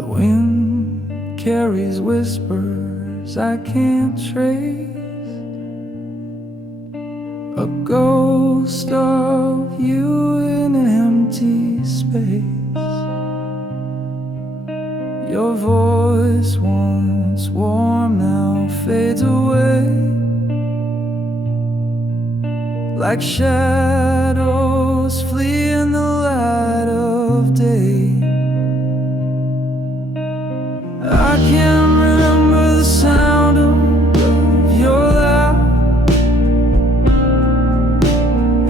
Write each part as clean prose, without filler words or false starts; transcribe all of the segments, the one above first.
The wind carries whispers I can't trace, a ghost of you in an empty space. Your voice, once warm, now fades away, like shadows flee in the light of day. I can't remember the sound of your laugh.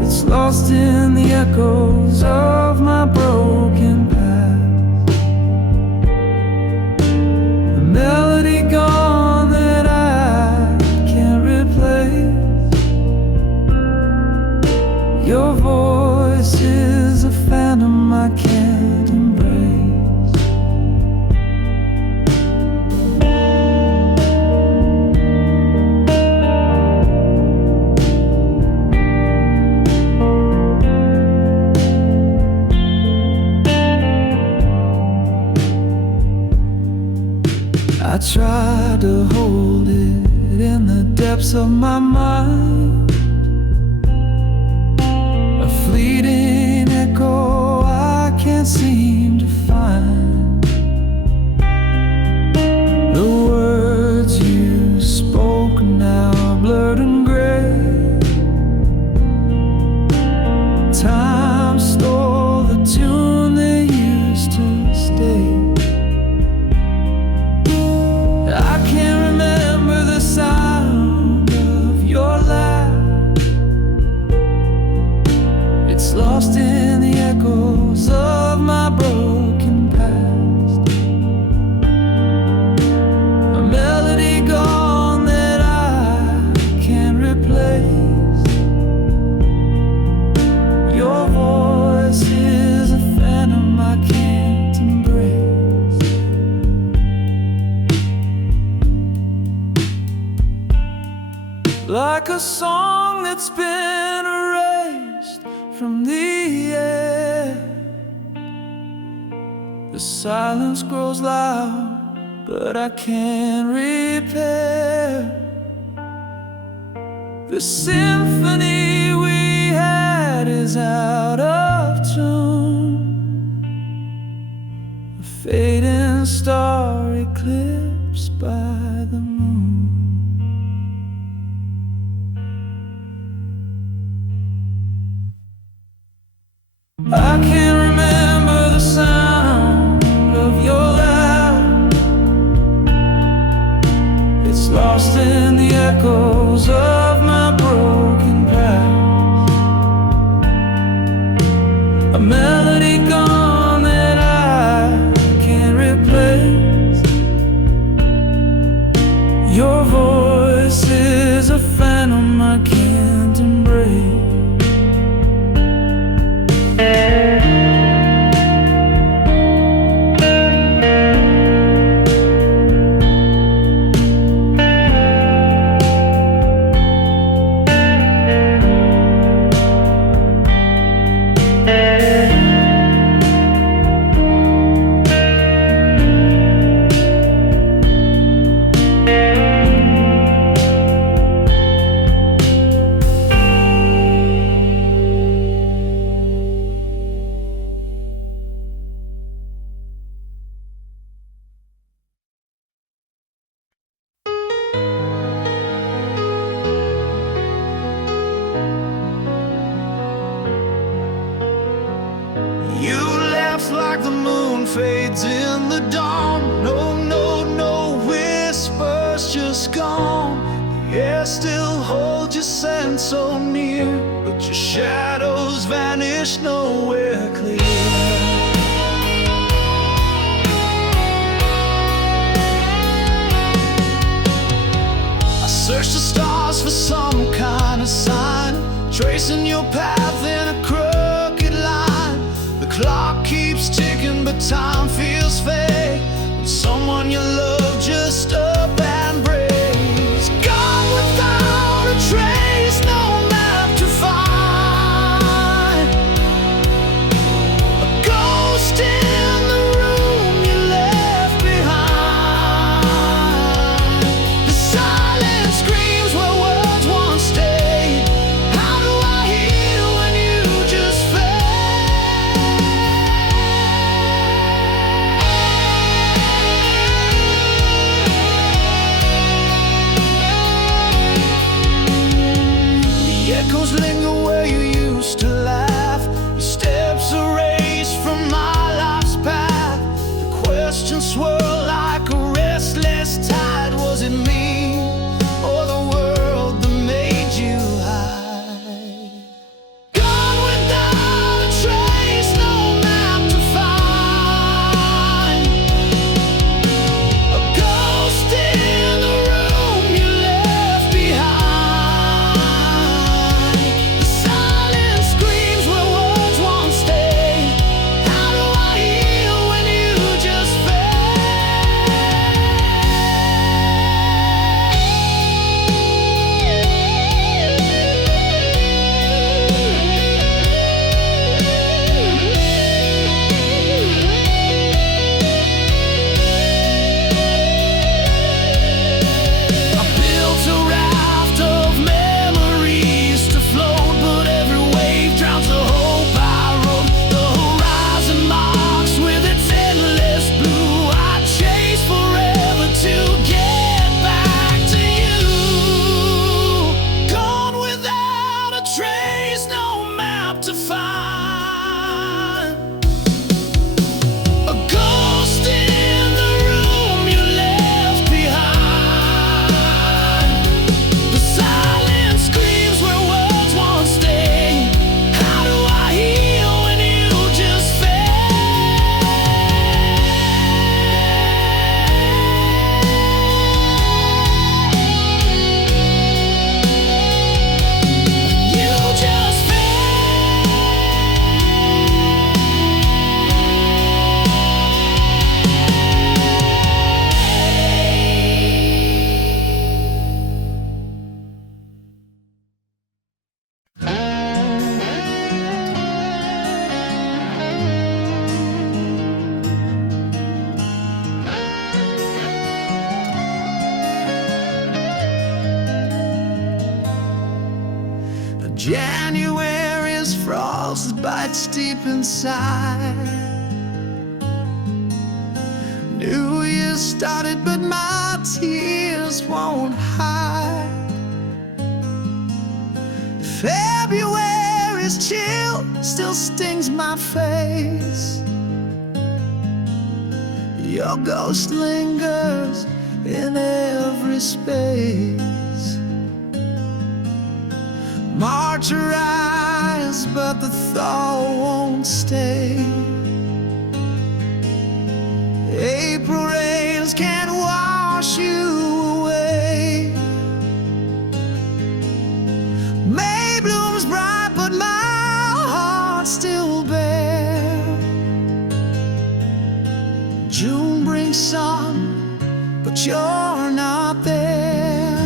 It's lost in the echoes of my broken past. The melody gone that I can't replace. Your voice is a phantom I can't embrace. I tried to hold it in the depths of my mind, a fleeting echo I can't seem to find. The words you spoke now are blurred and gray. Time stole the tune that used to stay. I can't remember the sound of your laugh. It's lost in the echoes of my broken past. A melody gone that I can't replace. Your voice is a phantom I can't embrace. Like a song that's been erased from the air, the silence grows loud, but I can't repair the symphony we had is out of tune. A fading star eclipsed by the moon. I can't remember the sound of your laugh. It's lost in the echoes of my broken past. A melody gone that I can't replace. Your voice is a phantom I can't embrace. Like the moon fades in the dawn. No whispers, just gone. The air still holds your scent so near, but your shadows vanish nowhere clear. I search the stars for some kind of sign, tracing your path in a crooked line. The clock keeps ticking, but time feels fake when someone you love just up and breaks. Gone without a trace, no map to find. A ghost in the room you left questions swirl like a restless tide. Was it me or the world that made you hide? Gone without a trace, no map to find. A ghost in the room you left behind. The silence screams where words won't stay. How do I heal when you just I built a raft of memories to float, but every wave drowns the hope I wrote. The horizon marks with its endless blue. I chase forever to get back to you. Gone without a trace, no map to find. A ghost in the room you left behind. The silence screams where words won't stay. How do I heal when you just You just January's frost bites deep inside. New Year started, but my tears won't hide. February's chill still stings my face. Your ghost lingers in every space. March arrives, but the thaw won't stay. April rains can't wash you away. May blooms bright, but my heart's still bare. June brings sun, but you're not there.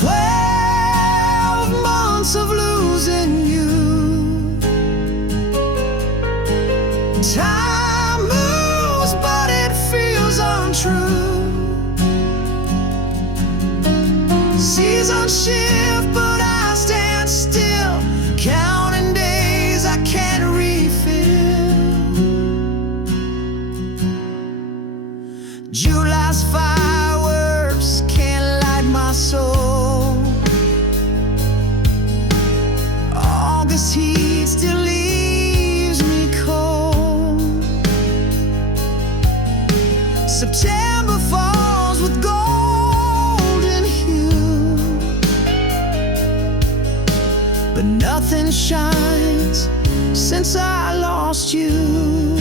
12 months of losing you. Time moves, but it feels untrue. Seasons shift, but I stand still, counting days I can't refill. July's fireworks can't light my soul. August heat still leaves me cold. September falls with golden hue, but nothing shines since I lost you.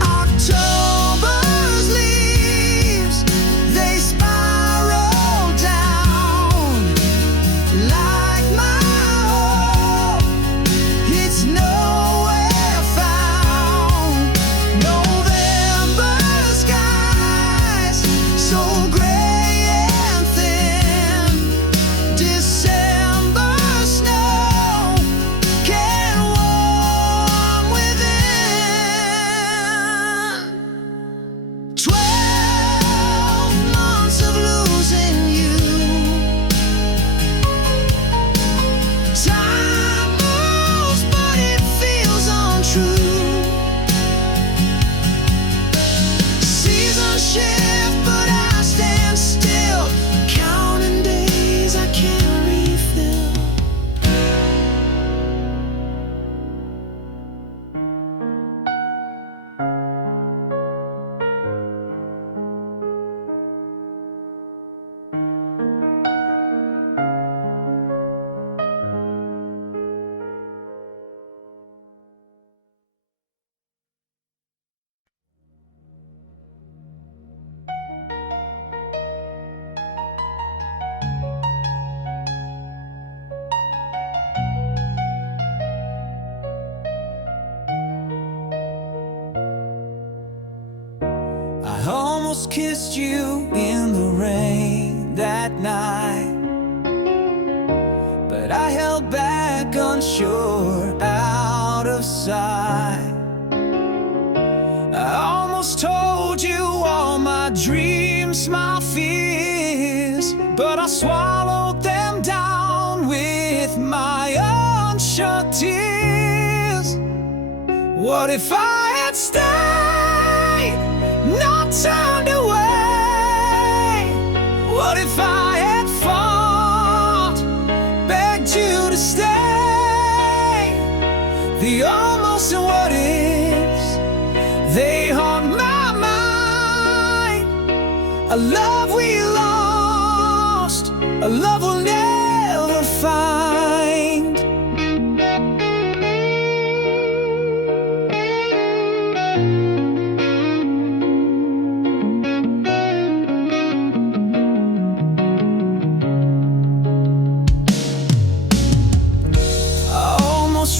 October's leaves, they spiral down like my hope. It's nowhere found. November skies so gray and thin. December snow can't warm almost kissed you in the rain that night, but I held back, unsure, out of sight. I almost told you all my dreams, my fears, but I swallowed them down with my unshut tears. What if I had stayed, not turned away? What if I had fought, begged you to stay? The almost and what ifs, they haunt my mind. A love we lost, a love we'll never find.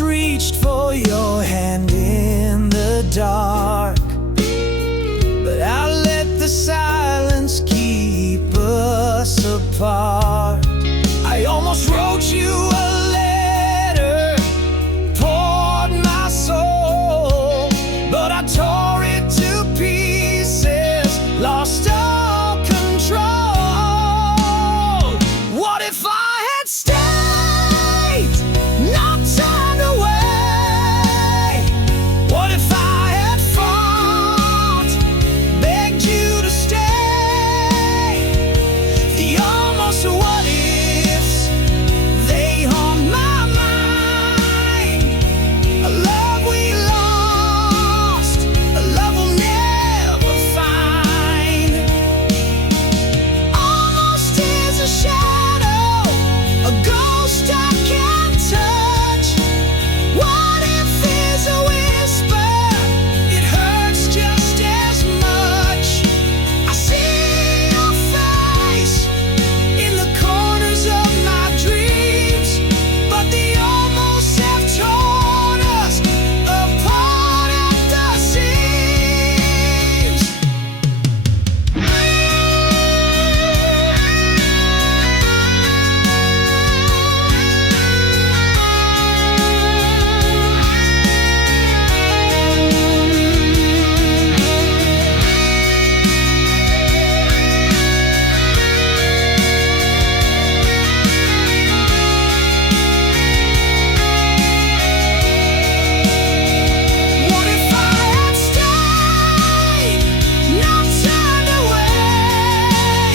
Reached for your hand in the dark, but I let the silence keep us apart. I almost wrote you a letter, poured my soul, but I tore it to pieces, lost all control. What if I had stayed, not turned away? What if I had fought, begged you to stay? The almost what ifs, they haunt my mind. A love we lost, a love we'll never find. Almost is a shadow, a ghost I can't touch. What if is a whisper, it hurts just as much. I see your face in the corners of my dreams, but the almost have torn us apart at the seams. What if I had stayed, not turned away?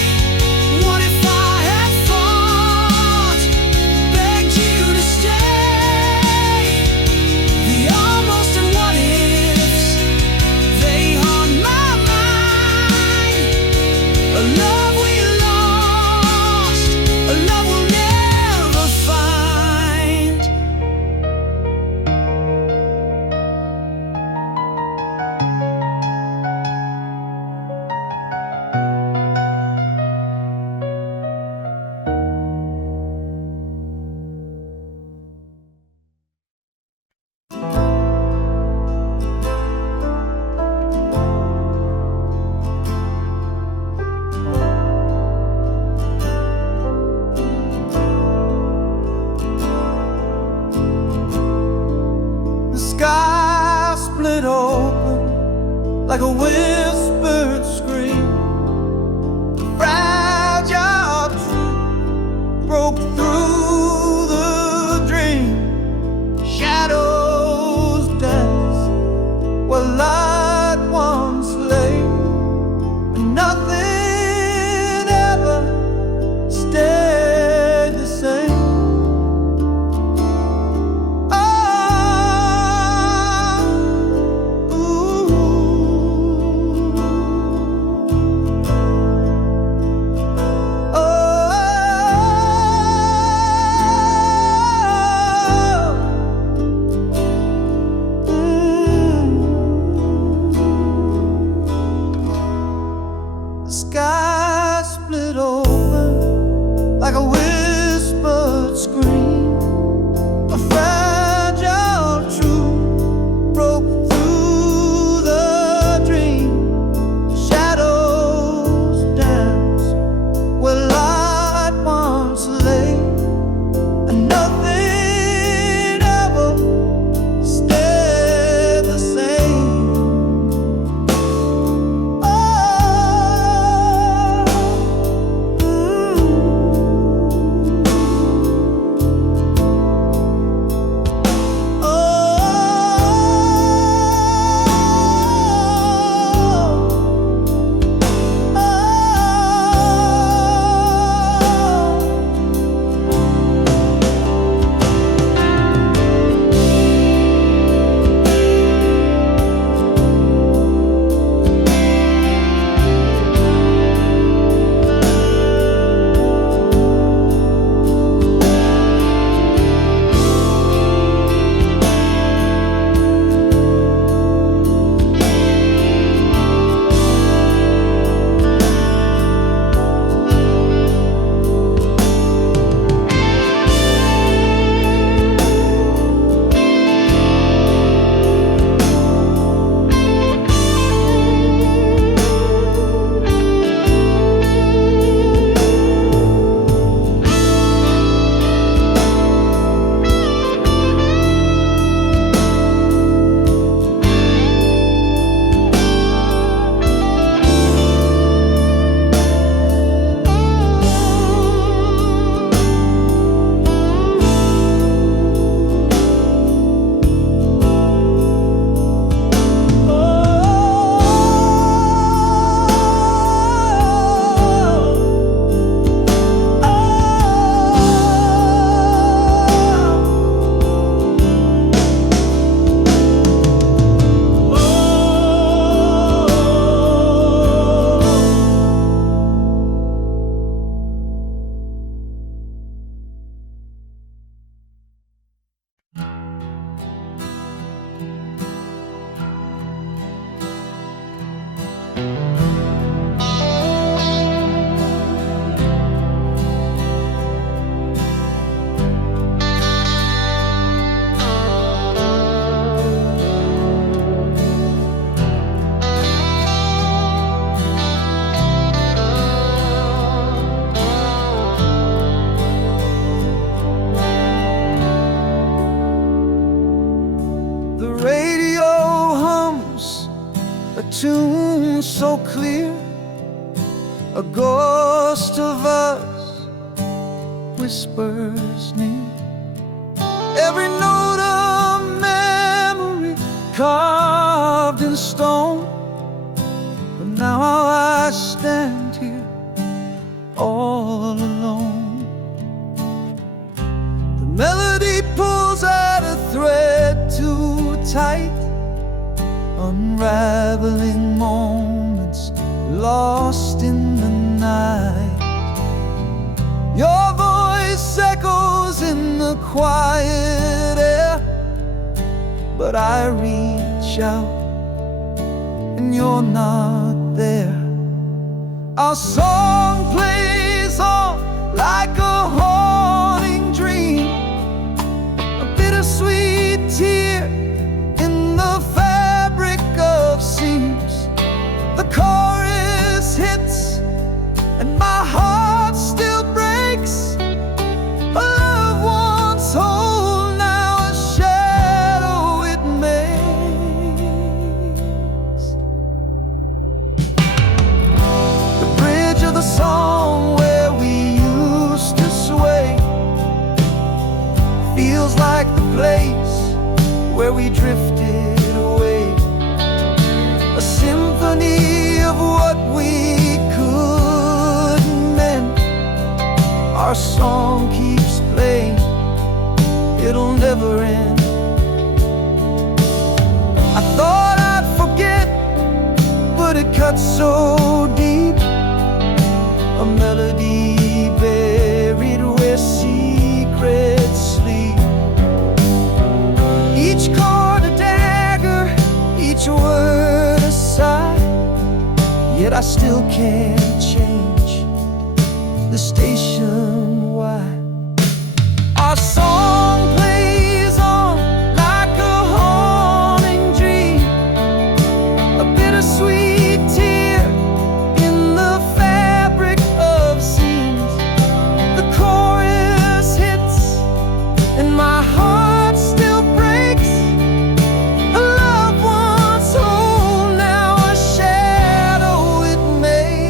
What if I had fought, begged you to stay? The almost and what ifs, they haunt my mind. A love we lost, a love we'll never find. The sky split open like a whispered scream. The fragile truth broke through the dream. Shadows dance where light once lay, but nothing ever stayed the same. tune so clear, a ghost of us whispers near. Every note of memory carved in stone, but now I stand here all alone. The melody pulls at a thread too tight, unraveling moments lost in the night. Your voice echoes in the quiet air, but I reach out and you're not there. Our song plays on like a haunting dream, a bittersweet tear in the fabric of seams. The chorus hits and my heart still breaks. A love once whole, now a shadow it makes. The bridge of the song where we used to sway feels like the place where we drifted away. A symphony of what we couldn't mend. Our song keeps playing, it'll never end. I thought I'd forget, but it cuts so deep. A melody buried where secrets sleep. Each chord a dagger, each word a sigh, yet I still can't change the station. Why? Our song plays on like a haunting dream, a bittersweet tear in the fabric of seams. The chorus hits and my heart still breaks. A love once whole, now a shadow it makes.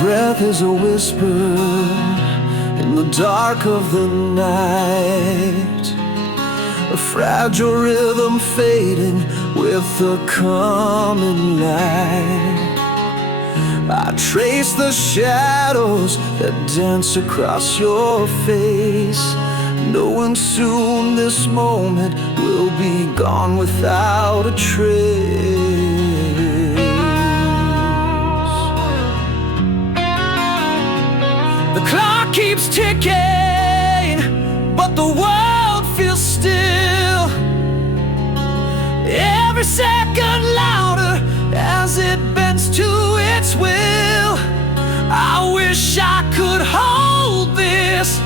Breath is a whisper in the dark of the night, a fragile rhythm fading with the coming light. I trace the shadows that dance across your face, knowing soon this moment will be gone without a trace. The clock keeps ticking, but the world feels still. Every second louder as it bends to its will. I wish I could hold this,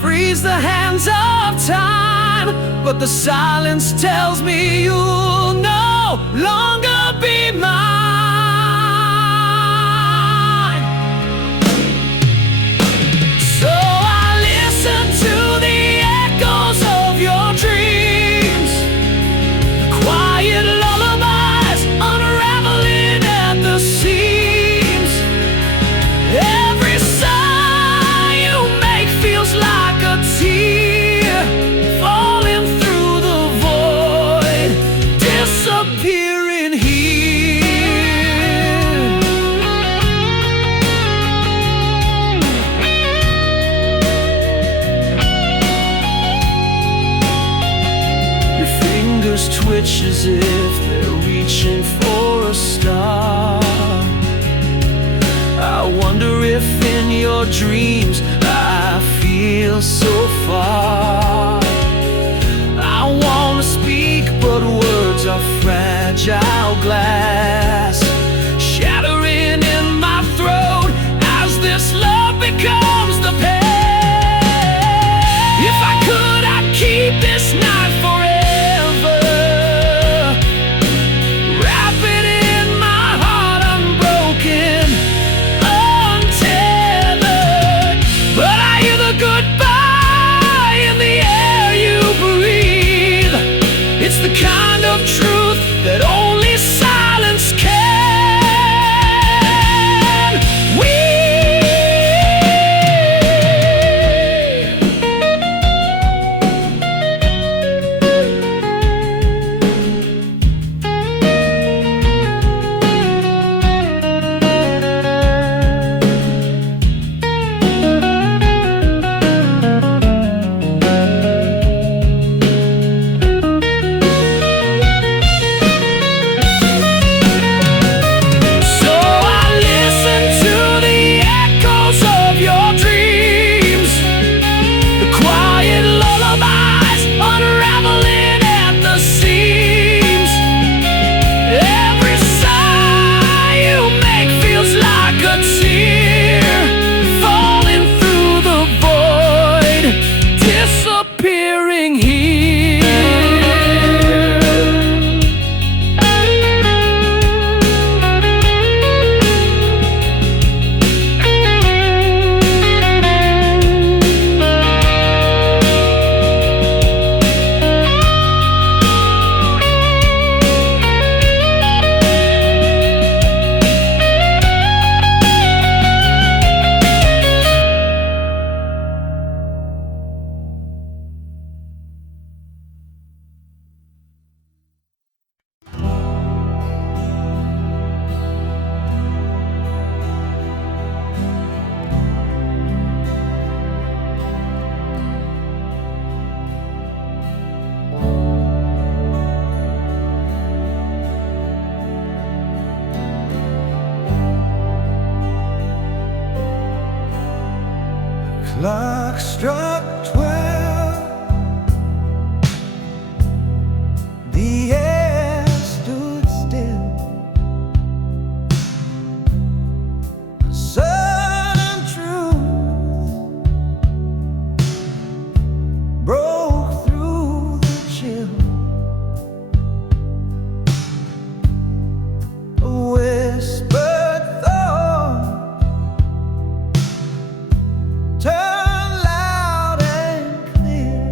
freeze the hands of time, but the silence tells me you'll no longer be mine. So I listen to the echoes of your dreams, the quiet lullabies unraveling at the seams. Every sigh you make feels like a tear falling through the void, disappearing here. fingers twitch as if they're reaching for a star. I wonder if in your dreams I feel so far. I wanna speak, but words are fragile glass, shattering in my throat as this love becomes the pain. If I could, I'd keep this night forever, wrap it in my heart unbroken, untethered. But I hear the goodbye in the air you breathe. It's the kind of truth that only silence can. Clock struck 12. The air stood still. A sudden truth broke through the chill. A whispered thought turn loud and clear.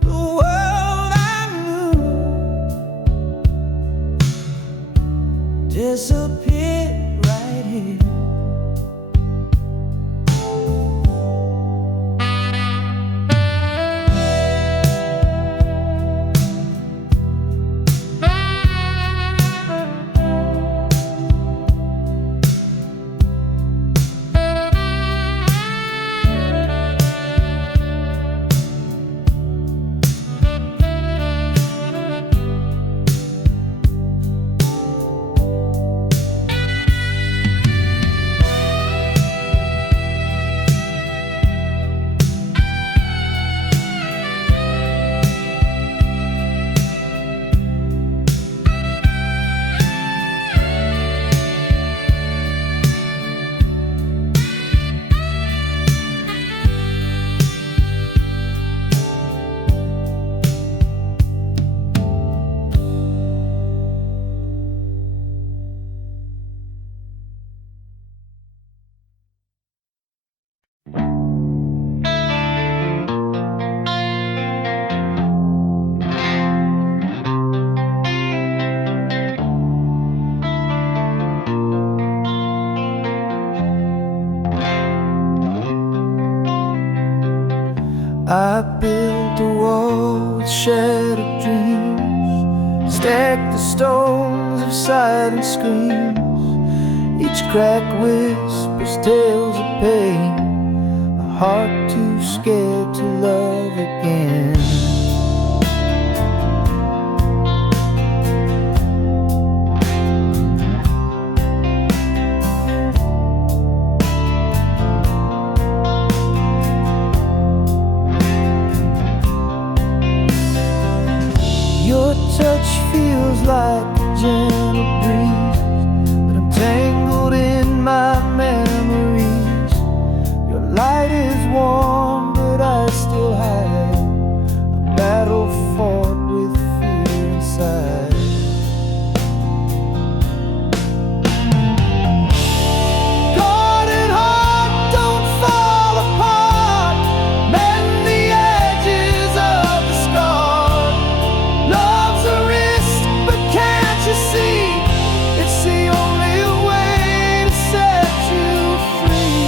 The world I knew disappeared right here. I built a wall with shattered dreams, stacked the stones of silent screams. Each crack whispers tales of pain, a heart too scared to love again. Your touch feels like a gentle breeze, but I'm tangled in my memories. Your light is warm, but I still hide a battle fought with fear inside. Guarded heart, don't fall apart. Mend the edges of the scar. Love's a risk, but can't you see? It's the only way to set you free.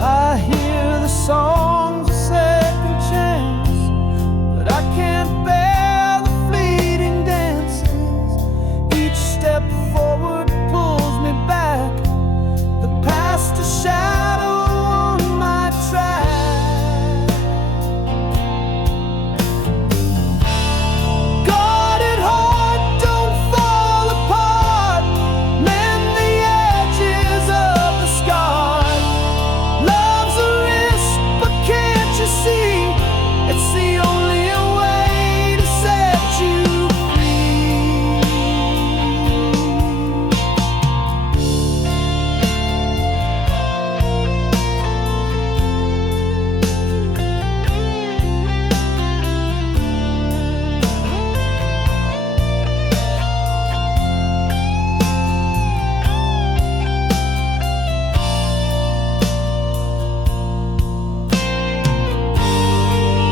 I hear the songs of second chance, but I can't bear the fleeting dances. Each step forward pulls me back, the past a shadow on my track. Guarded heart, don't fall apart. Mend the edges of the scar. Love's a risk, but can't you see? It's the only way to set you free.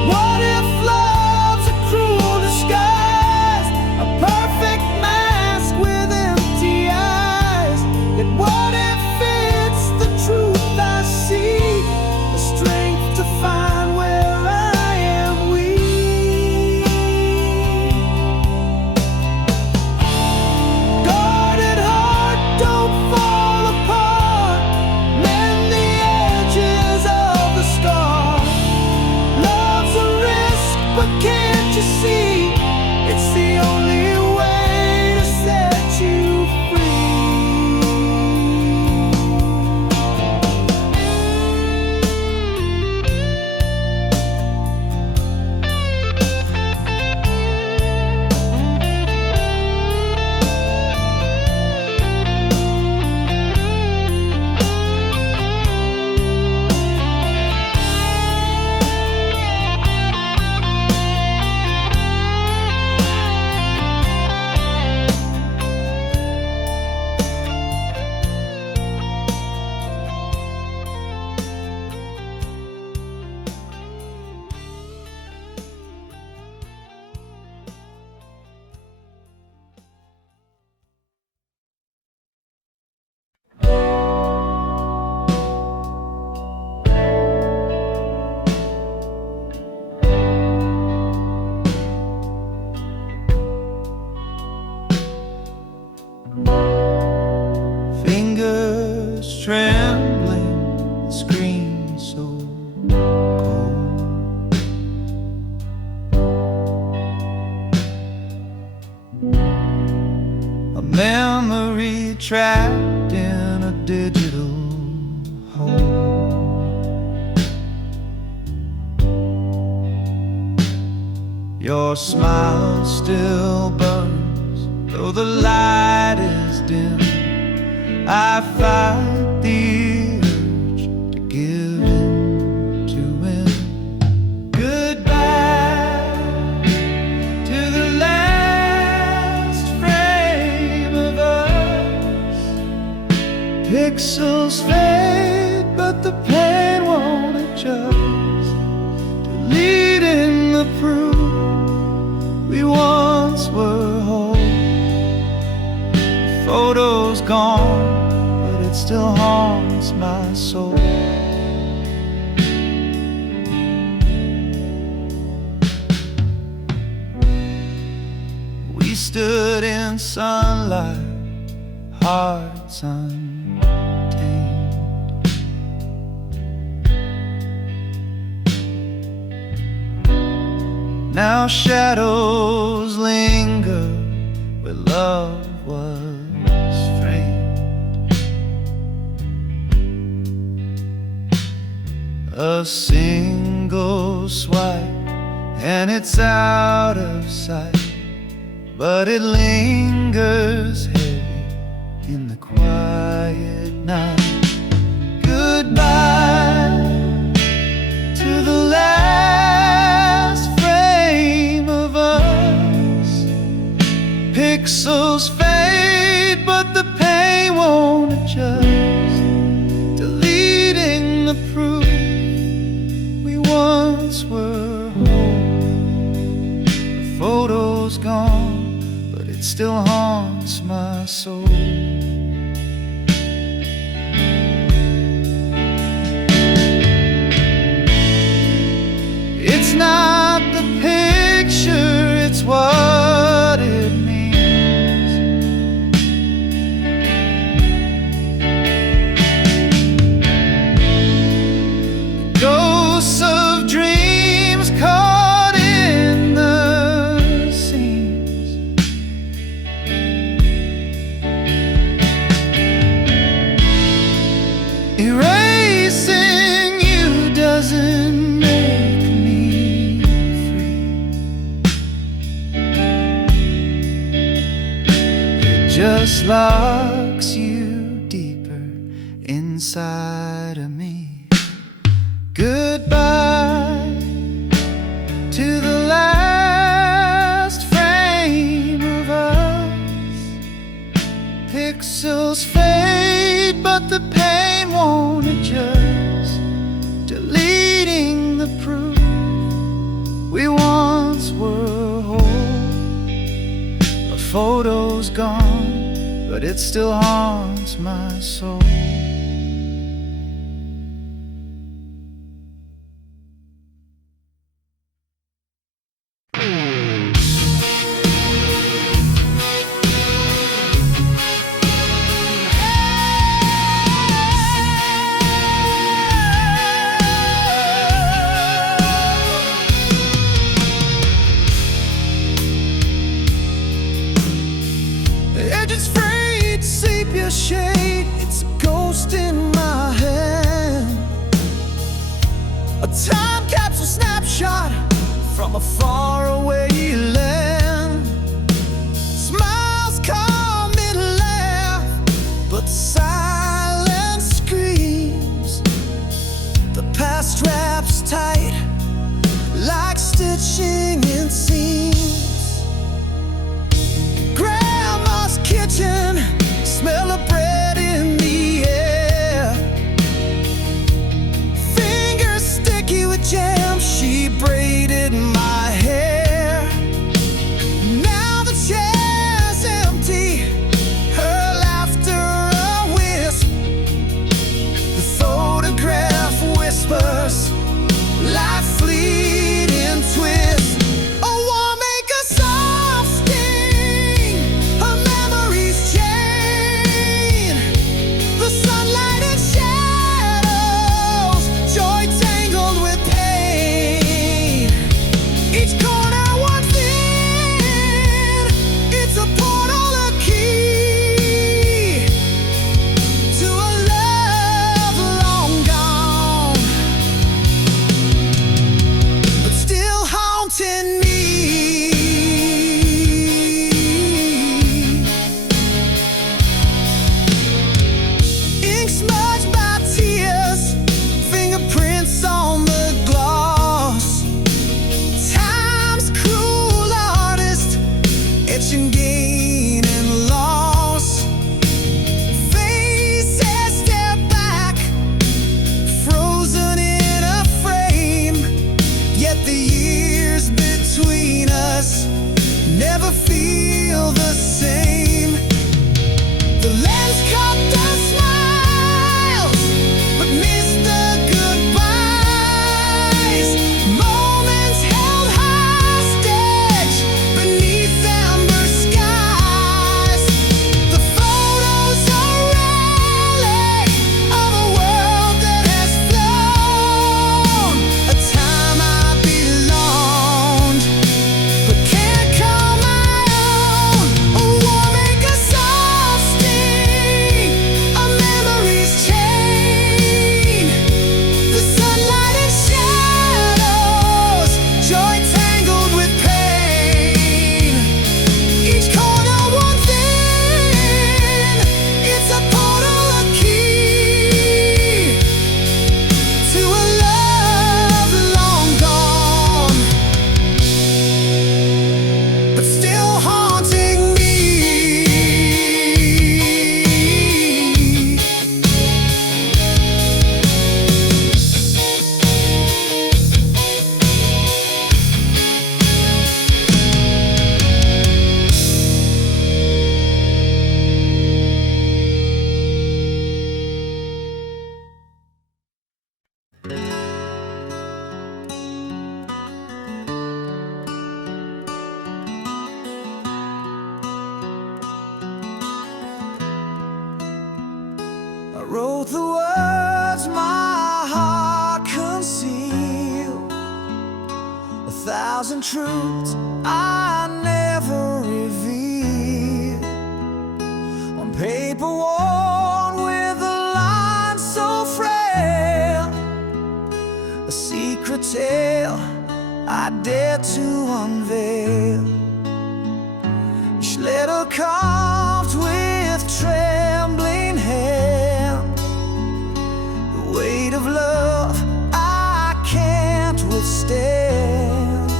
What if love's a cruel disguise, a perfect mask with empty eyes? Yet what if it's the truth I seek, the strength to find where I am weak? Guarded heart, don't fall apart. Mend the edges of the scar. Love's a risk, but can't you see? It's the only way to set you free. Fingers trembling, screen so cold. A memory trapped in a digital hole. Your smile still burns, though the light is dim. I fight the urge to give in to him. Goodbye to the last frame of us. Pixels fade, but the pain won't adjust. Deleting the proof we once were whole. photo's gone, but it still haunts my soul. We stood in sunlight, hearts untamed. Now shadows linger where love was framed. A single swipe and it's out of sight, but it lingers heavy in the quiet night. Goodbye to the last frame of us. Pixels fade, but the pain won't adjust, deleting the proof we once were whole. The photo's gone, but it still haunts my soul. It's not the picture, it's what it means. The ghosts of dreams caught in the seams. Erasing you doesn't make me free. It just locks you deeper inside of me. Goodbye to the last frame of us. Pixels fade, but the pain won't adjust, deleting the proof we once were whole. A photo's gone, but it still haunts my soul. Edges frayed, sepia shade, it's a ghost in my hand. A time capsule snapshot from a faraway land. Smiles come and laugh, but silence screams. The past wraps tight like stitching in seams. Grandma's kitchen, smell of bread in the air. Fingers sticky with jam, she braided my hair. Now the chair's empty, her laughter a wisp. The photograph whispers like fleeting twists. A warm make a soft sting, her memories chain. The sunlight and shadows, joy tangled with pain. Each corner one thing, it's a portal, a key to a love long gone, but still haunting me. Ink smudged by tears, fingerprints on the gloss. Time's cruel artist, etching gain and loss. Faces stare back, frozen in a frame. Yet the years between us never feel the same. wrote the words my heart concealed, 1,000 truths I never revealed, on paper worn with a line so frail, a secret tale I dare to unveil. Each letter carved with trembling hand, the weight of love I can't withstand.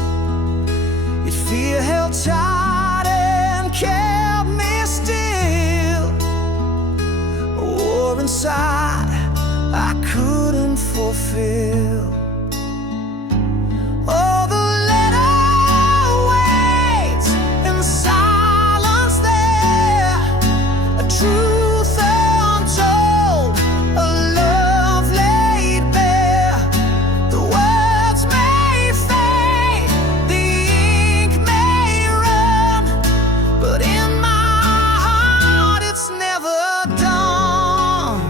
Yet fear held tight and kept me still, a war inside I couldn't fulfill. Oh, the letter waits in the silence there, a truth untold, a love laid bare. The words may fade, the ink may run, but in my heart it's never done.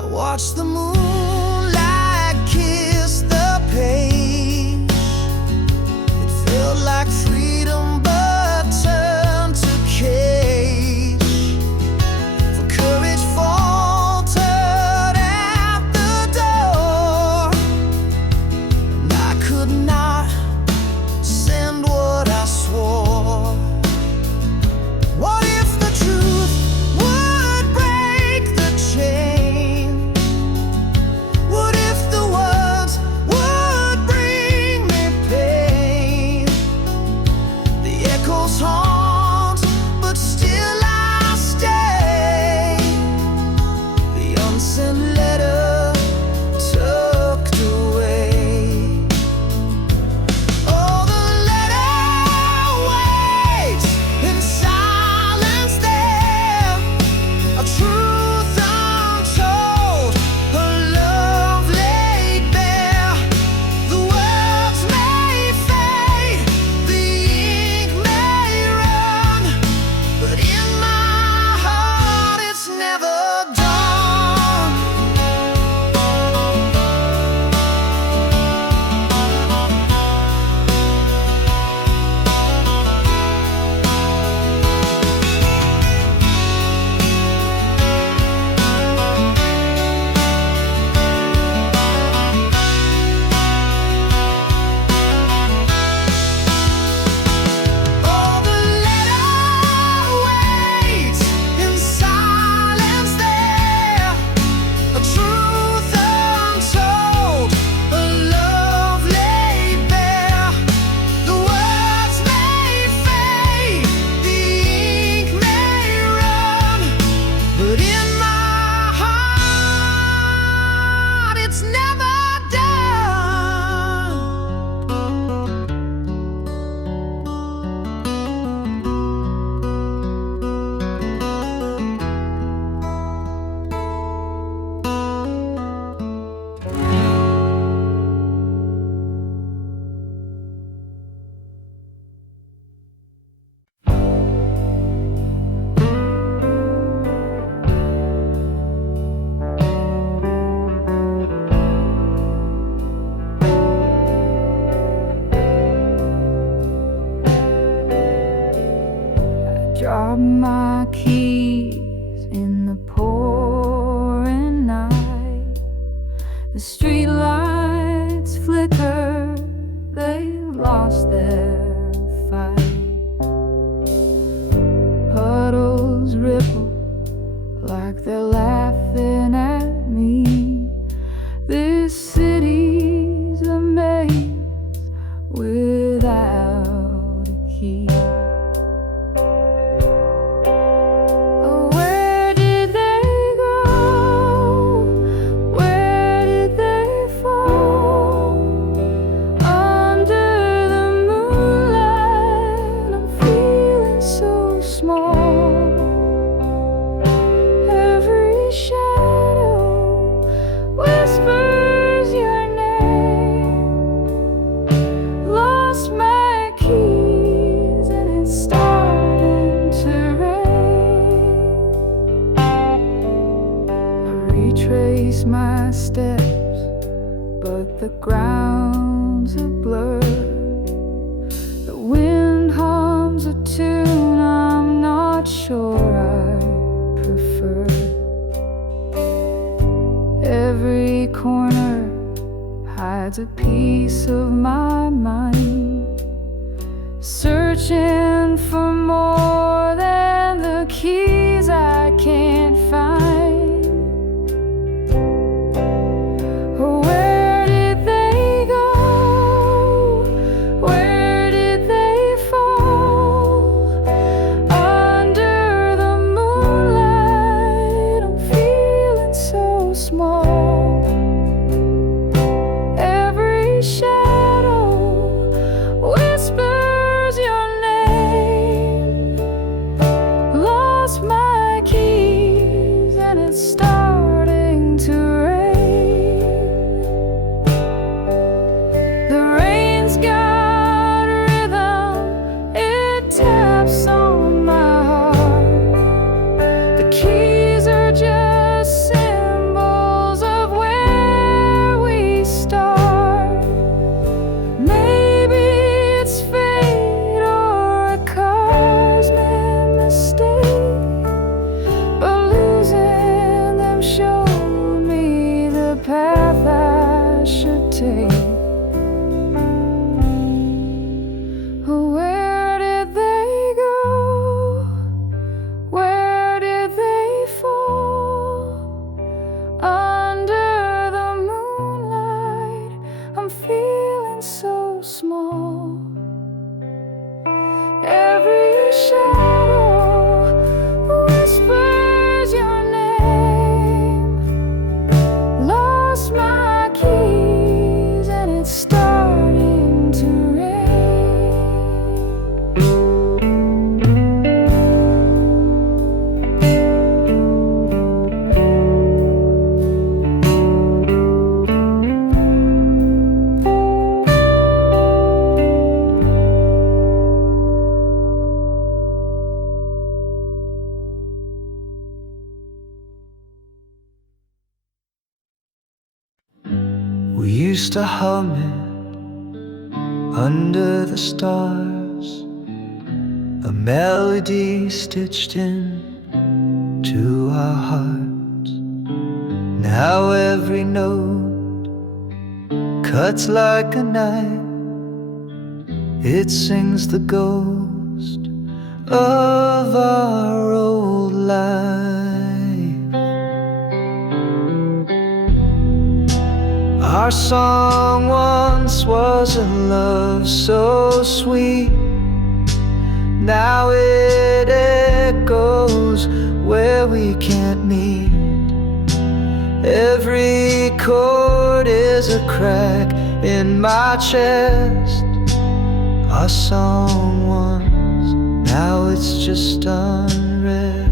I watch the moonlight kiss the page. It felt like freedom but turned to cage. For courage faltered at the door, and I could not send what I swore. What if the truth would break the chain? What if the words would bring me pain? The echoes haunt, but still I stay, the unsent letter tucked away. Oh, the letter waits in silence there, a truth untold, a love laid bare. The words may fade, the ink may run, but in my heart it's never done. Oh, the letter waits in silence there, a truth untold, a love laid bare. The words may fade, the ink may run, but in my heart it's never done. Drop my keys in the pouring night. The street lights flicker, they've lost their fight. Puddles ripple like they're laughing at me. This city's a maze without a key. Where did they go? Where did they retrace my steps, but the ground's a blur. The wind hums a tune I'm not sure I prefer. Every corner hides a piece of my mind, searching for more than the keys I can't find. Where did they go? Where did they fall? Under the moonlight, I'm feeling so small. Every shadow whispers your name. Lost my keys and it's starting to rain. The rain's got rhythm, it taps on my heart. The keys are just symbols of where we start. Maybe it's fate or a cosmic mistake, but losing them showed me the path I should take. Where did they go? Where did they fall? Under the moonlight, I'm feeling so small. Every shadow whispers your name. Lost my keys and it's starting to rain. We used to hum it under the stars, a melody stitched in to our hearts. Now every note cuts like a knife, it sings the ghost of our old life. Our song once was a love so sweet. Now it echoes where we can't meet. Every chord is a crack in my chest. Our song once, now it's just unrest.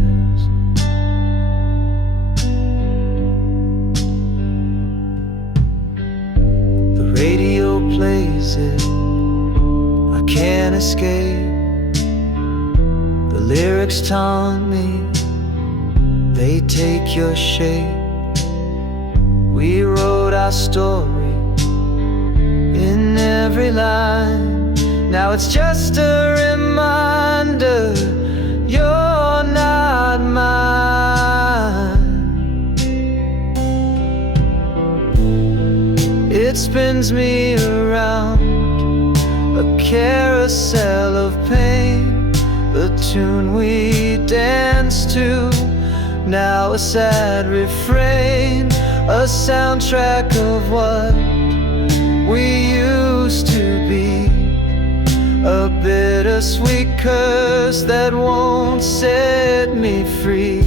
Radio plays it, I can't escape. The lyrics taunt me, they take your shape. We wrote our story in every line. Now it's just a reminder, you're not mine. It spins me around, a carousel of pain. The tune we danced to, now a sad refrain. A soundtrack of what we used to be, a bittersweet curse that won't set me free.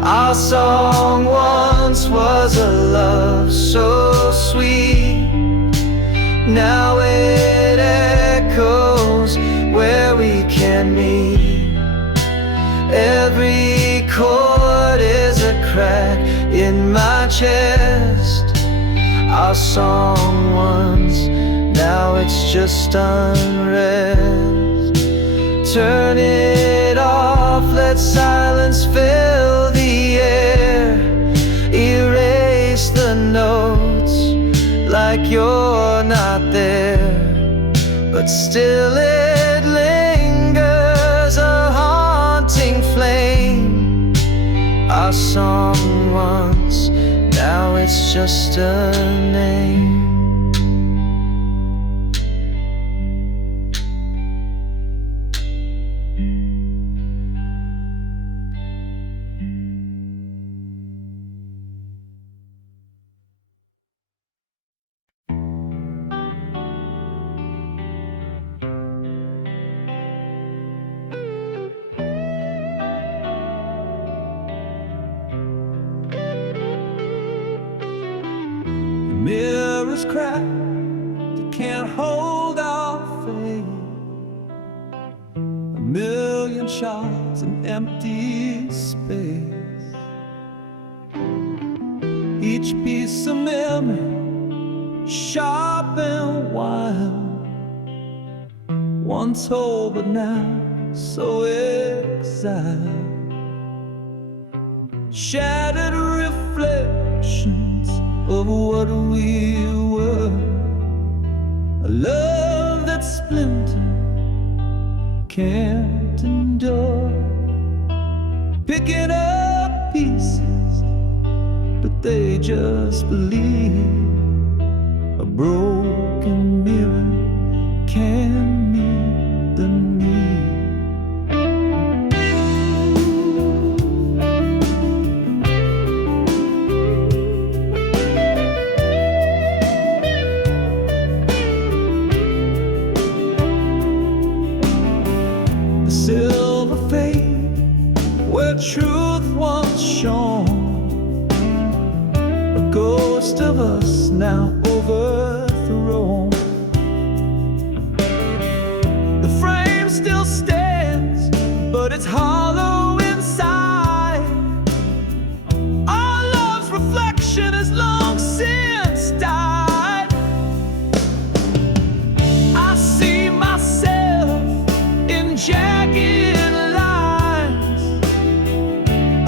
Our song once was a love so sweet. Now it echoes where we can meet. Every chord is a crack in my chest. Our song once, now it's just unrest. Turn it off, let silence fill the air. not there, but still it lingers, a haunting flame. Our song once, now it's just a name. Mirrors crack, they can't hold our faith. A million shards in empty space. Each piece of memory, sharp and wild. Once whole but now so exiled. Shattered reflections of what we were, a love that splintered can't endure. Picking up pieces, but they just believe a broken mirror can meet the need. Silver fade where truth once shone, a ghost of us now overthrown. The frame still stands, but it's hollow inside. Our love's reflection has long since died. I see myself in jagged lines,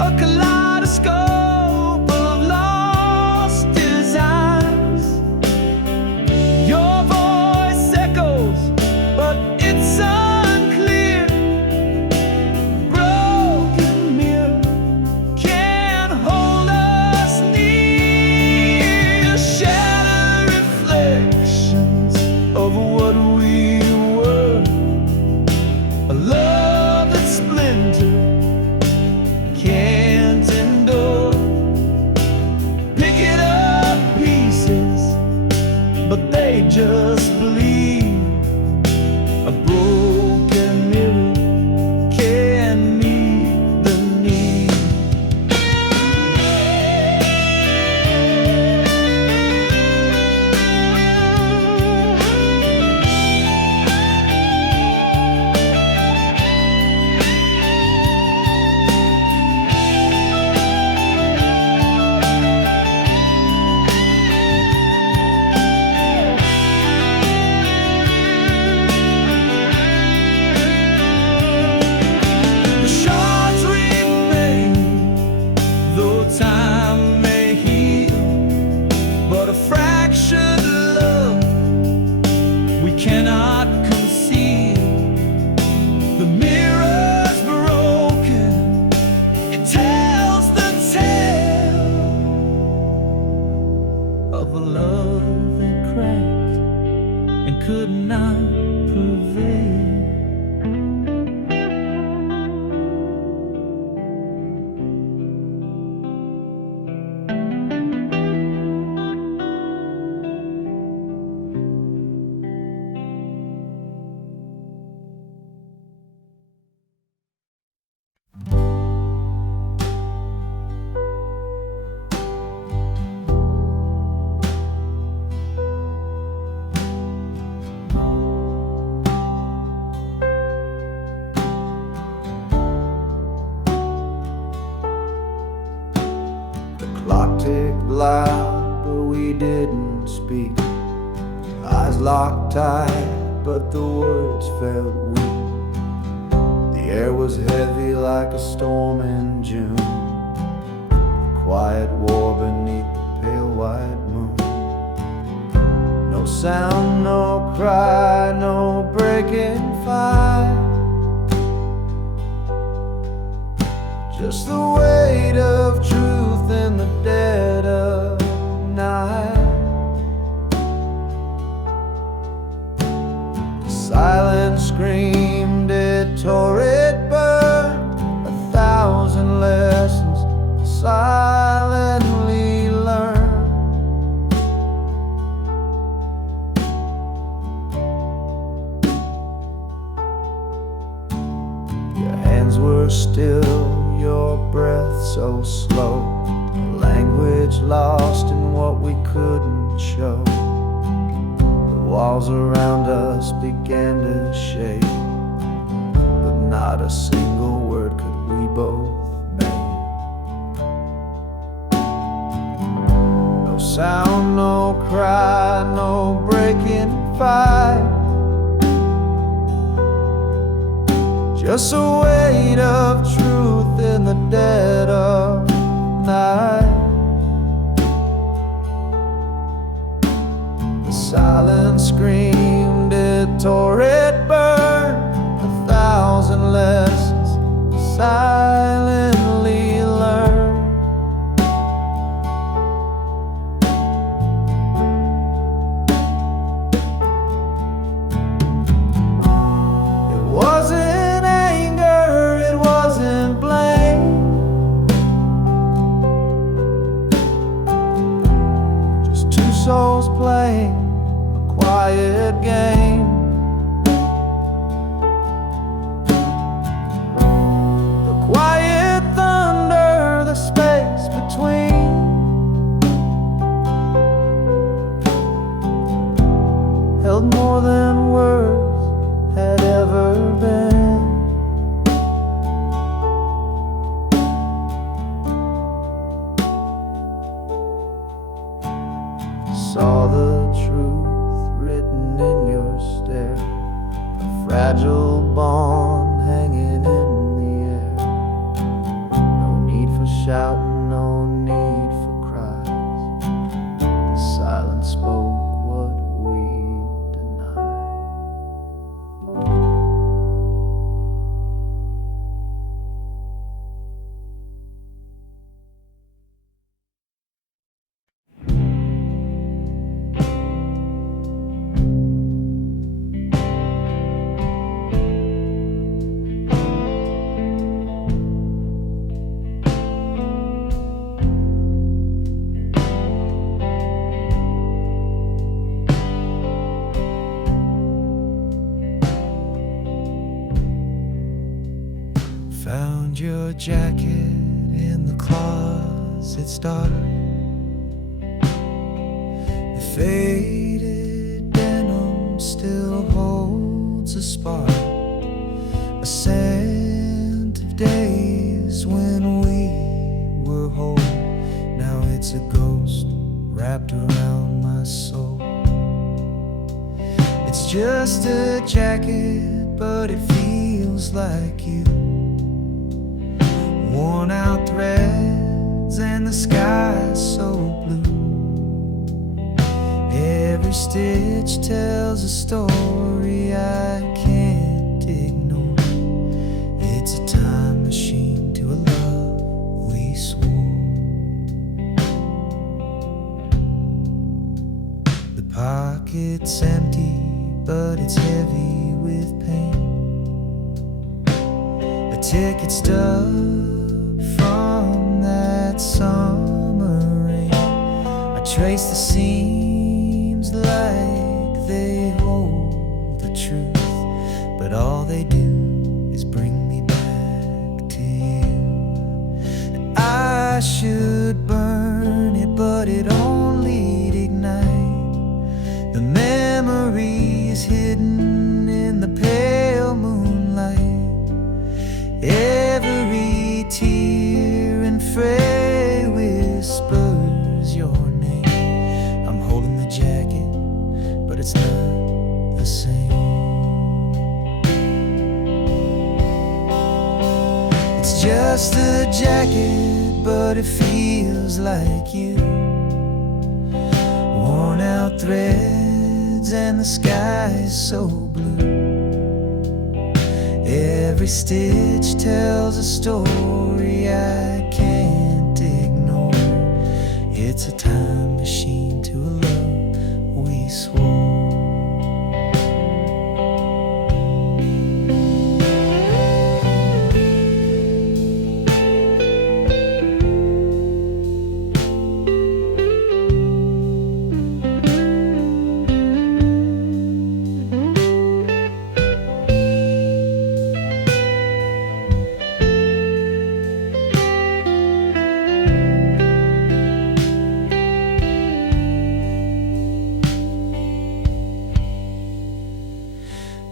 a kaleidoscope of lost designs. Your voice echoes, but it's unclear. Broken mirror can't hold us near. Shattered reflections of what we were, a love that splintered can't endure. Picking up pieces, but they just believe a broken mirror can meet the need. The shards remain, though time may heal, but a fractured love we cannot conceal. The mirror's broken, it tells the tale of a love that cracked and could not prevail. Clock ticked loud, but we didn't speak. Eyes locked tight, but the words felt weak. The air was heavy like a storm in June. Quiet war beneath the pale white moon. No sound, no cry, no breaking fire. Just the weight of truth in the dead of night. The silent screamed, it tore, it burned. 1,000 lessons silently learned. Your hands were still, your breath so slow, a language lost in what we couldn't show. The walls around us began to shake, but not a single word could we both make. No sound, no cry, no breaking fight. Just a weight of truth in the dead of night. The silence screamed, it tore, it burned. 1,000 lessons silently learned. It wasn't souls playing a quiet game. The quiet thunder, the space between. Held more than words had ever been. Saw the truth written in your stare, a fragile bond hanging in the air. No need for shouting, no need for cries. The silence spoke what we denied. Found your jacket in the closet's dark. The faded denim still holds a spark, a scent of days when we were whole. Now it's a ghost wrapped around my soul. It's just a jacket, but it feels like you. Worn out threads and the sky's so blue. Every stitch tells a story I can't ignore. It's a time machine to a love we swore. The pocket's empty, but it's heavy with pain. A ticket stub from that summer rain. I trace the seams like they hold the truth, but all they do is bring me back to you. And I should burn it, but it only ignite the memories hidden in the pale moonlight. Every tear and fray whispers your name. I'm holding the jacket, but it's not the same. It's just a jacket, but it feels like you. Worn out thread woods and the sky is so blue. Every stitch tells a story I can't ignore. It's a time machine to a love we swore.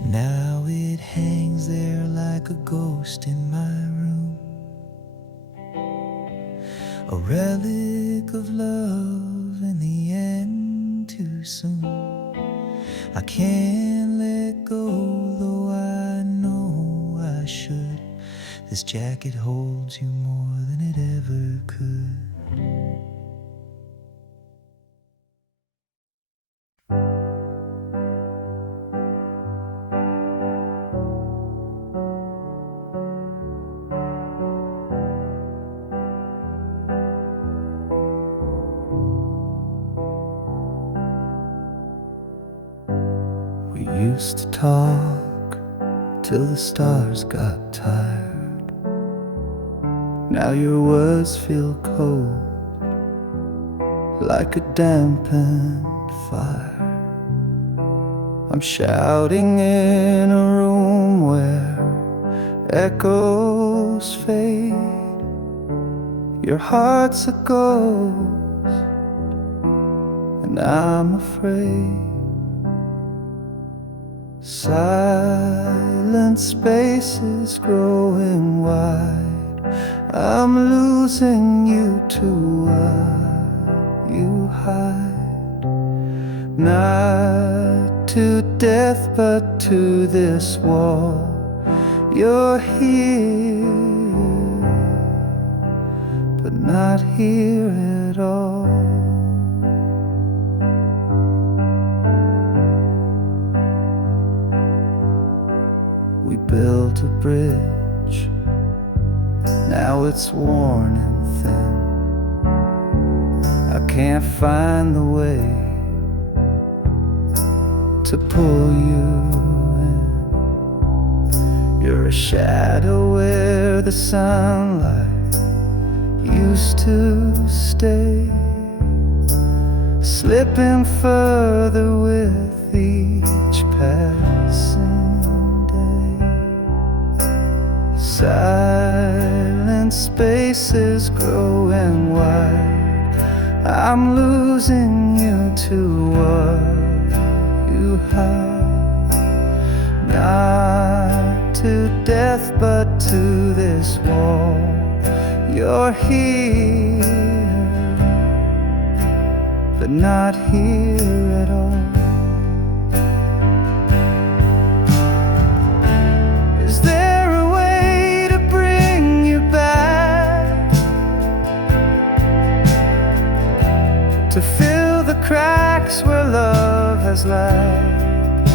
Now it hangs there like a ghost in my room, a relic of love in the end too soon. I can't let go, though I know I should. This jacket holds you more than it ever could. We used to talk till the stars got tired. Now your words feel cold, like a dampened fire. I'm shouting in a room where echoes fade. Your heart's a ghost, and I'm afraid. Silent spaces growing wide. I'm losing you to what you hide. Not to death, but to this wall. You're here, but not here at all. We built a bridge, now it's worn and thin. I can't find the way to pull you in. You're a shadow where the sunlight used to stay, slipping further with each passing. Silent spaces growing wide. I'm losing you to what you hide. Not to death, but to this wall. You're here, but not here at all. To fill the cracks where love has lagged?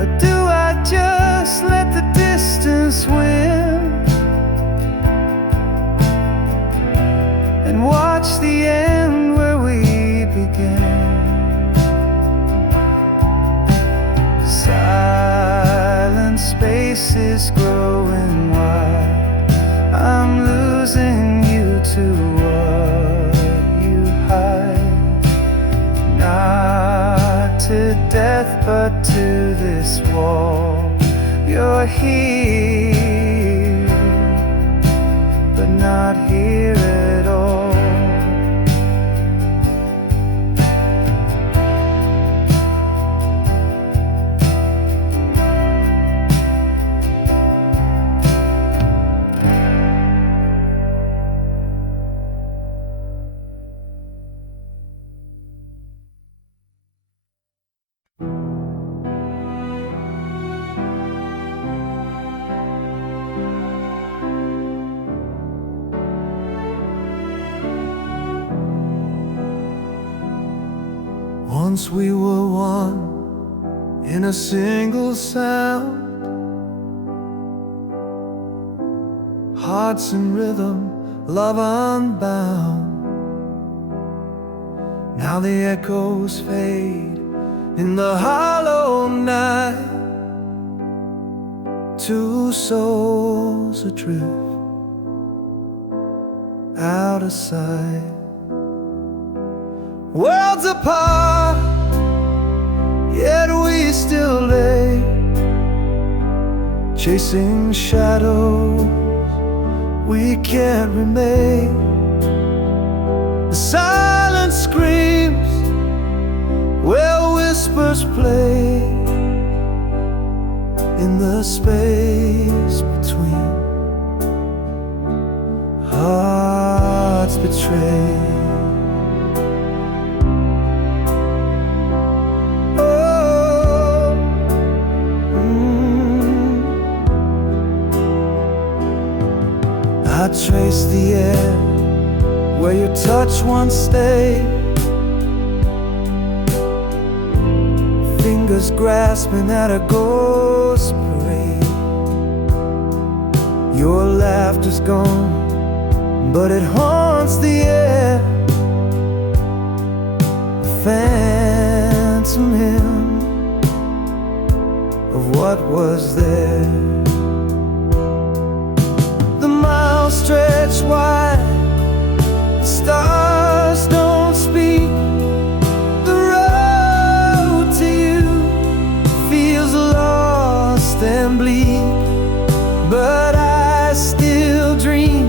Or do I just let the distance win and watch the end where we begin? Silent spaces growing wide. I'm losing to what you hide. Not to death, but to this wall. You're here, but not here at all. Once we were one in a single sound, hearts in rhythm, love unbound. Now the echoes fade in the hollow night, two souls adrift out of sight. Worlds apart, yet we still lay, chasing shadows we can't remain. The silence screams where whispers play in the space between hearts betrayed. I trace the air where your touch once stayed, fingers grasping at a ghost parade. Your laughter's gone, but it haunts the air, a phantom hymn of what was there. Stretch wide, the stars don't speak. The road to you feels lost and bleak, but I still dream,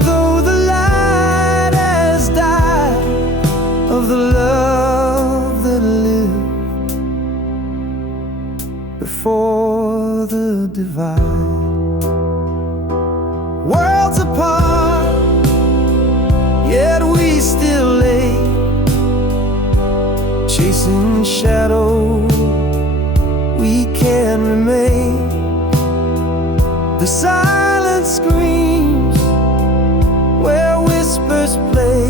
though the light has died, of the love that lived before the divide. Worlds apart, yet we still lay, chasing shadows we can't remain. The silence screams where whispers play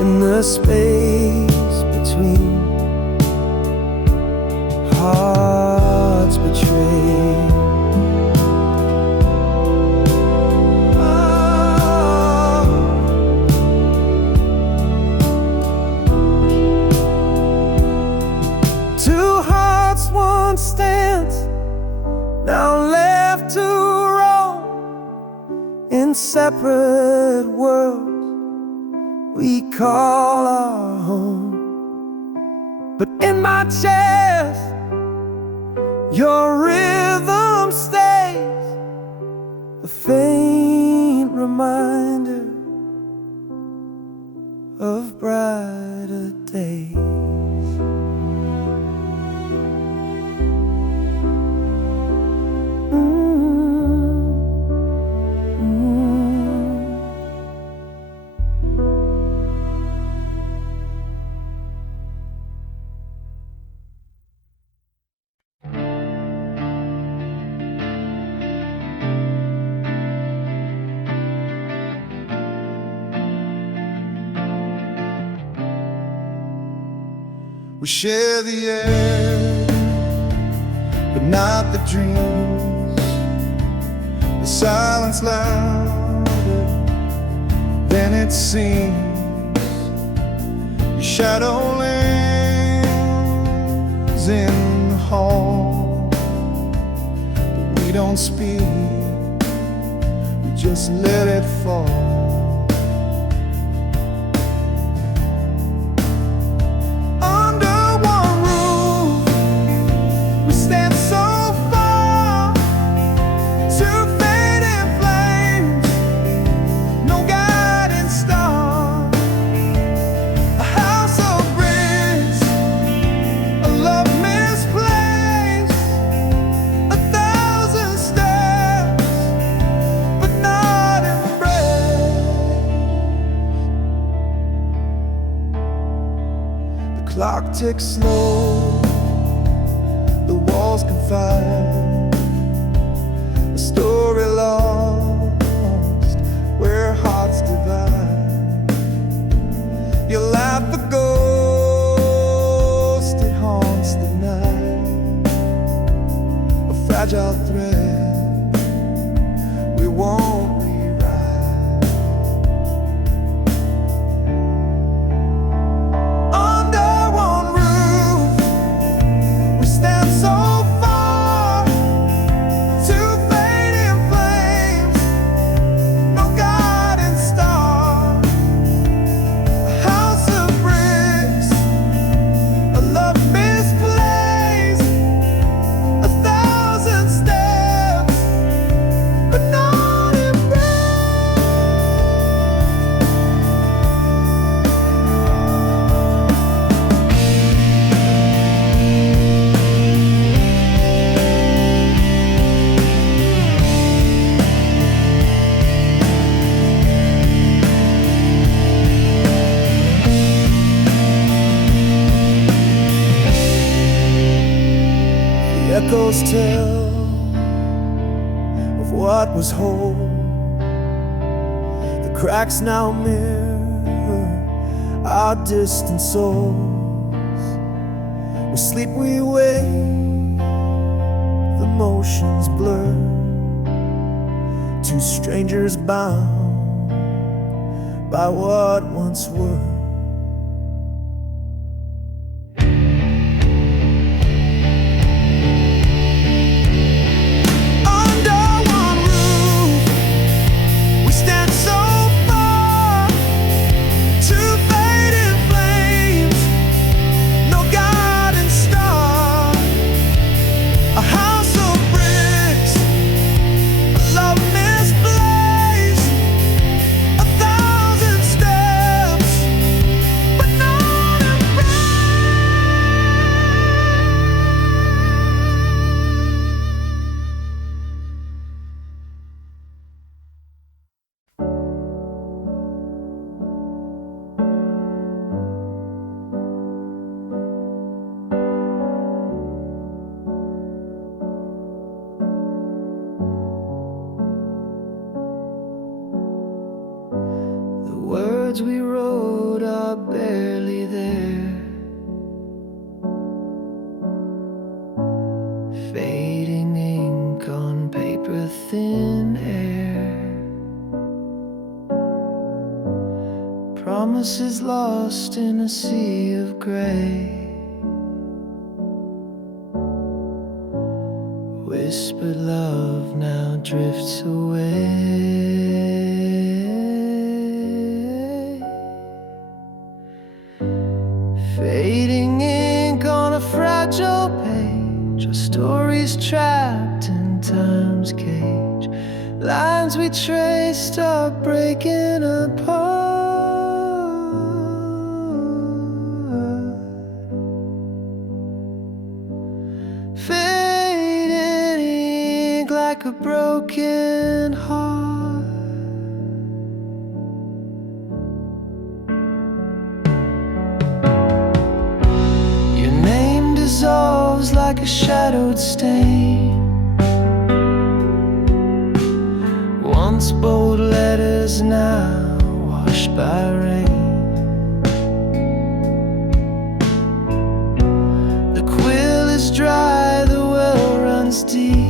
in the space between hearts betrayed. Stands now left to roam in separate worlds we call our home. But in my chest, your rhythm stays, a faint reminder of brighter days. We share the air, but not the dreams. The silence louder than it seems. Your shadow lingers in the hall, but we don't speak, we just let it fall. Clock ticks slow, the walls confide, a story lost where hearts divide. Your life ago won't be right. Under one roof, we stand so far, two fading flames, no guiding star. A house of bricks, a love misplaced, 1,000 steps, but not embraced. The echoes tell of what was whole. The cracks now mirror our distant souls. We sleep, we wake, the motions blur. Two strangers bound by what once were. Under one roof, we stand so far, two fading flames, no guiding star. A house of bricks, a love misplaced, 1,000 steps, but not embraced. The words we wrote are barely there, fading ink on paper, thin air. Promises lost in a sea of gray. Whispered love now drifts away. Fading ink on a fragile page, our stories trapped in time's cage. Lines we traced are breaking apart. Fading ink like a broken heart. Your name dissolves like a shadowed stain. Once bold letters, now washed by rain. The quill is dry, the well runs deep.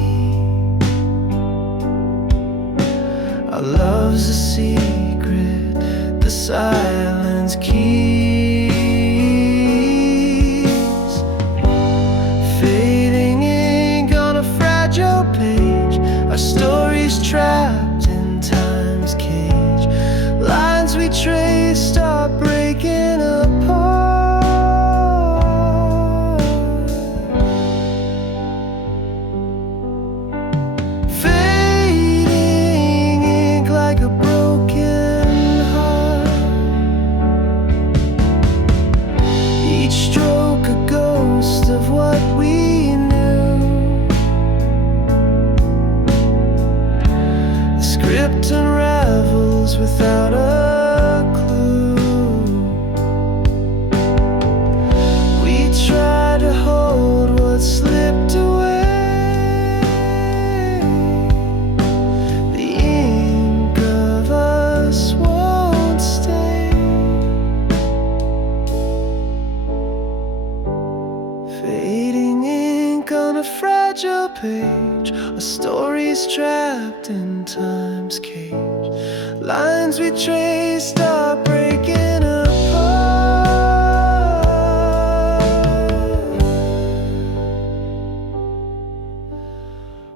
Our love's a secret, the silence keeps. Fading ink on a fragile page, our stories trapped in time's cage. Lines we traced are breaking apart. Fading ink like a broken heart. Each stroke a ghost of what we knew. The script unravels without a clue. We try to hold what slipped away. The ink of us won't stay. Fading ink on a fragile page, a story memories trapped in time's cage. Lines we traced are breaking apart,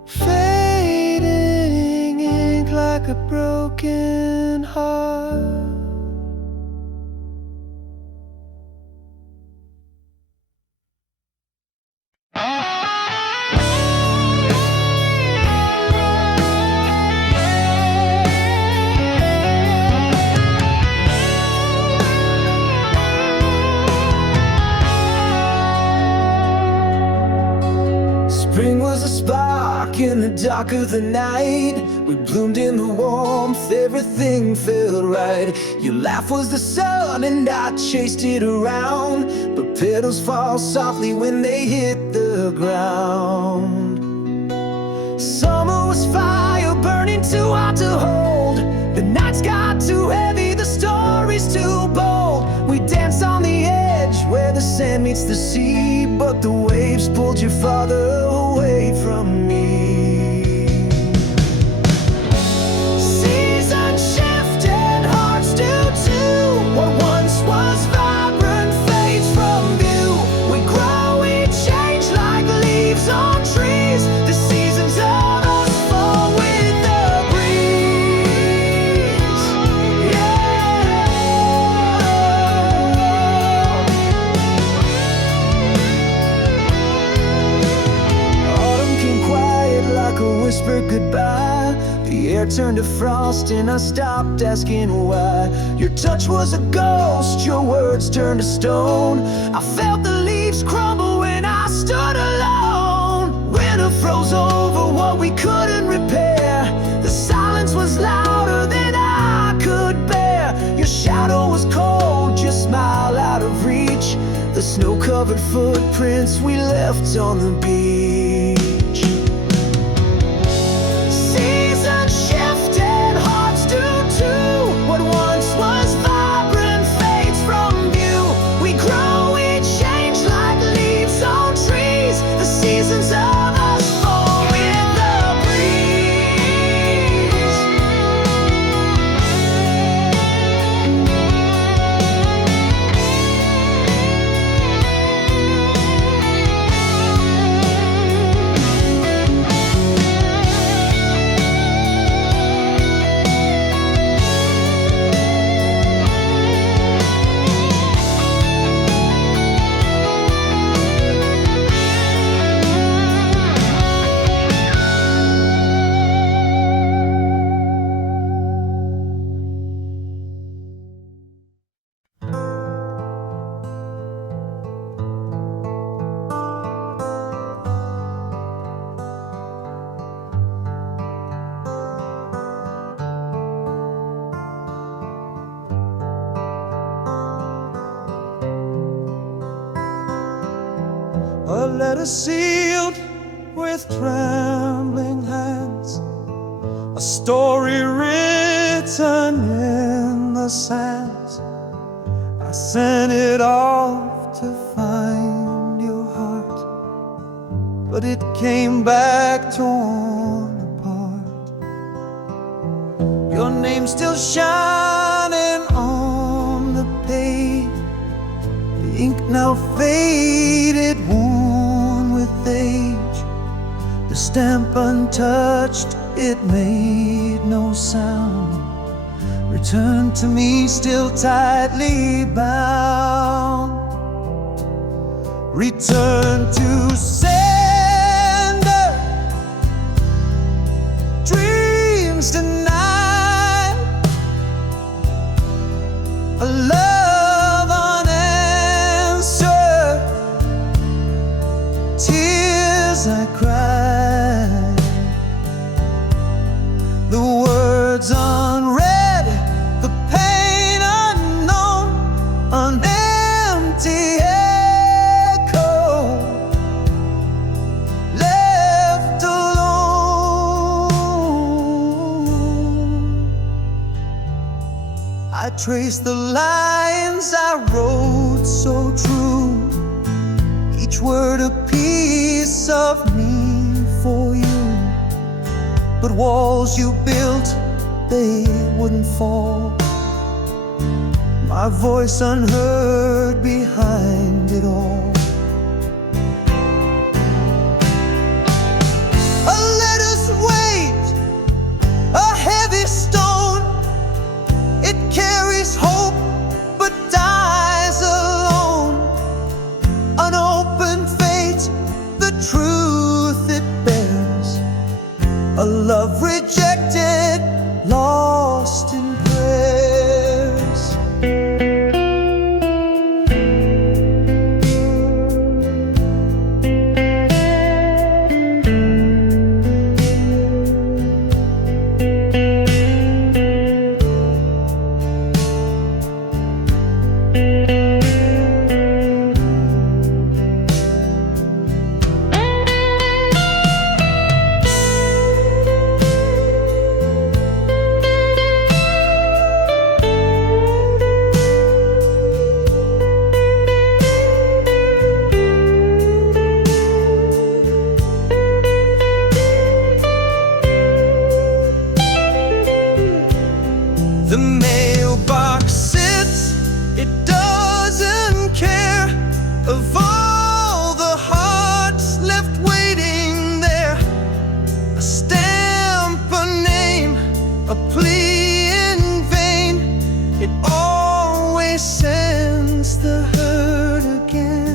fading ink like a broken heart. Spring was a spark in the dark of the night. We bloomed in the warmth, everything felt right. Your laugh was the sun and I chased it around, but petals fall softly when they hit the ground. Summer was fire burning too hot to hold. The nights got too heavy, the stories too bold. We danced on the edge where the sand meets the sea, but the waves pulled you farther away from me. Seasons shift and hearts do too. What once was vibrant fades from view. We grow, we change like leaves on trees. The seasons of us fall with the breeze. Autumn came quiet like a whispered goodbye. The air turned to frost and I stopped asking why. Your touch was a ghost, your words turned to stone. I felt the leaves crumble when I stood alone. Winter froze over what we couldn't repair. The silence was louder than I could bear. Your shadow was cold, your smile out of reach. The snow-covered footprints we left on the beach. Seasons shift and hearts do too. What once was vibrant fades from view. We grow, we change like leaves on trees. The seasons of us fall with the breeze. A letter sealed with trembling hands, a story written in the sands. I sent it off to find your heart, but it came back torn apart. Your name still shining on the page, the ink now faded, worn with age. The stamp untouched, it made no sound. Returned to me still tightly bound. Return to sender, dreams denied, a love unanswered, tears I cried, the words unread, the pain unknown, an empty echo, left alone. I traced the lines I wrote so true, each word a piece of me for you. but walls you built, they wouldn't fall. My voice unheard behind it all. A letter's weight, a heavy stone, it carries hope but dies alone. An open fate, the truth it bears, a love rejected, lost in prayers. The mailbox sits, it doesn't care of all the hearts left waiting there. A stamp, a name, a plea in vain, it always sends the hurt again.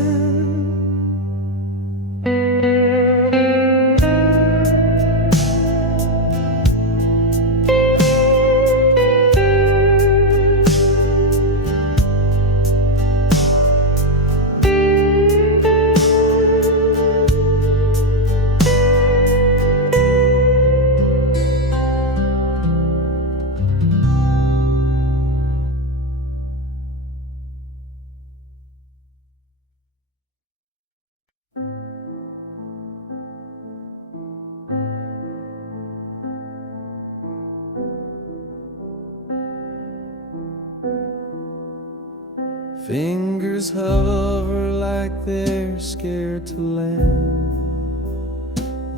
Fingers hover like they're scared to land.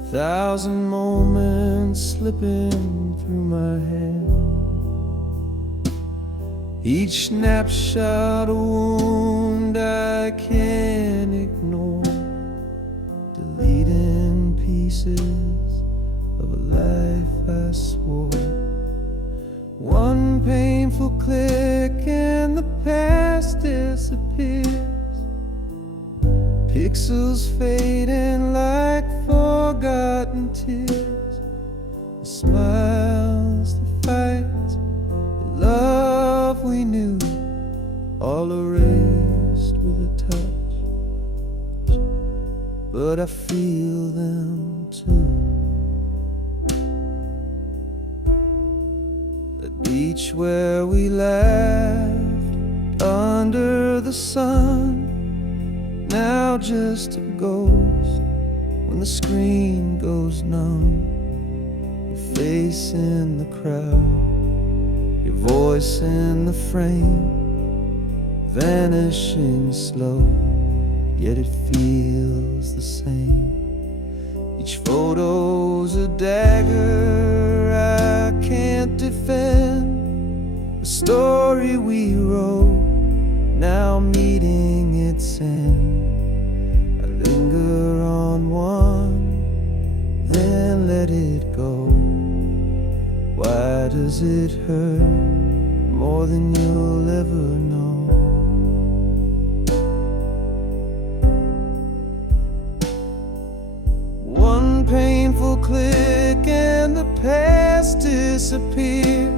1,000 moments slipping through my hand. Each snapshot a wound I can't ignore, deleting pieces of a life I swore. One painful click and the past disappears. Pixels fading like forgotten tears. The smiles, the fights, the love we knew, all erased with a touch. But I feel them too. The beach where we laughed under the sun, now just a ghost when the screen goes numb. Your face in the crowd, your voice in the frame, vanishing slow, yet it feels the same. Each photo's a dagger I can't defend. A story we wrote, now meeting its end. I linger on one, then let it go. Why does it hurt more than you'll ever know? One painful click and the past disappears.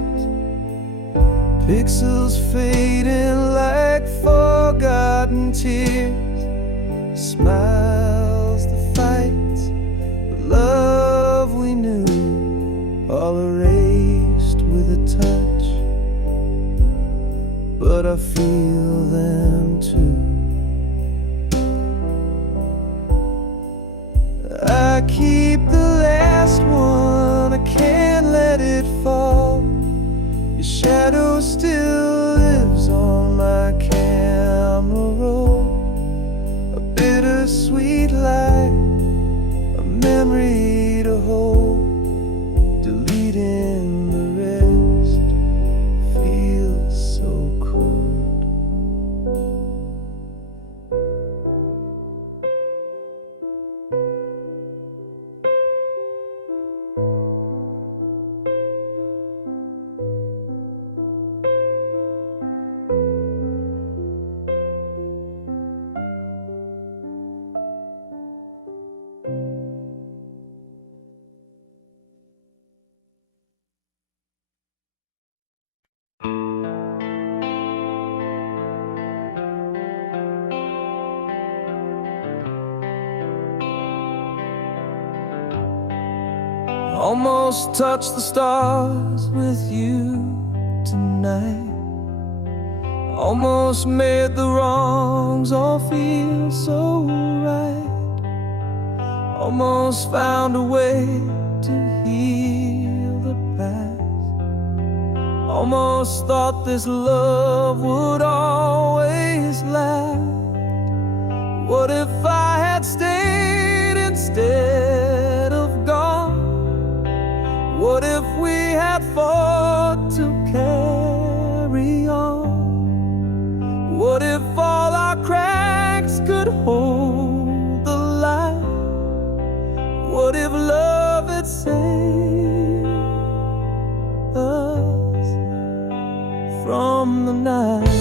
Pixels fading like forgotten tears. Smiles, the fights, the love we knew, all erased with a touch. But I feel them too. I keep the last one, I can't let it fall. Your shadow still lives on my camera roll. A bittersweet light, a memory to hold, Almost touched the stars with you tonight. Almost made the wrongs all feel so right. Almost found a way to heal the past. Almost thought this love would always last. What if I had stayed instead of gone? What if we had fought to carry on? What if all our cracks could hold the light? What if love had saved us from the night?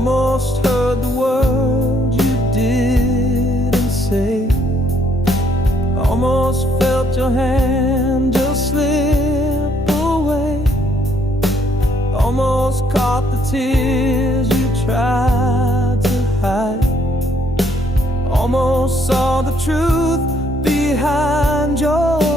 Almost heard the words you didn't say. Almost felt your hand just slip away. Almost caught the tears you tried to hide. Almost saw the truth behind your